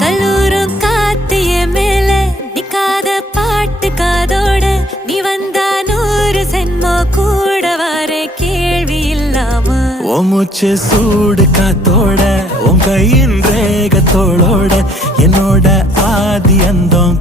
கல்லூரும் காத்திய மேல நிக்காத பாட்டு காதோட நீ வந்தா 100 சென்மோ கூட வர கேள்வி இல்லாம மூச்சு சூடு காத்தோட உன் கையின் ரேகத்தோளோட என்னோட ஆதி அந்தம்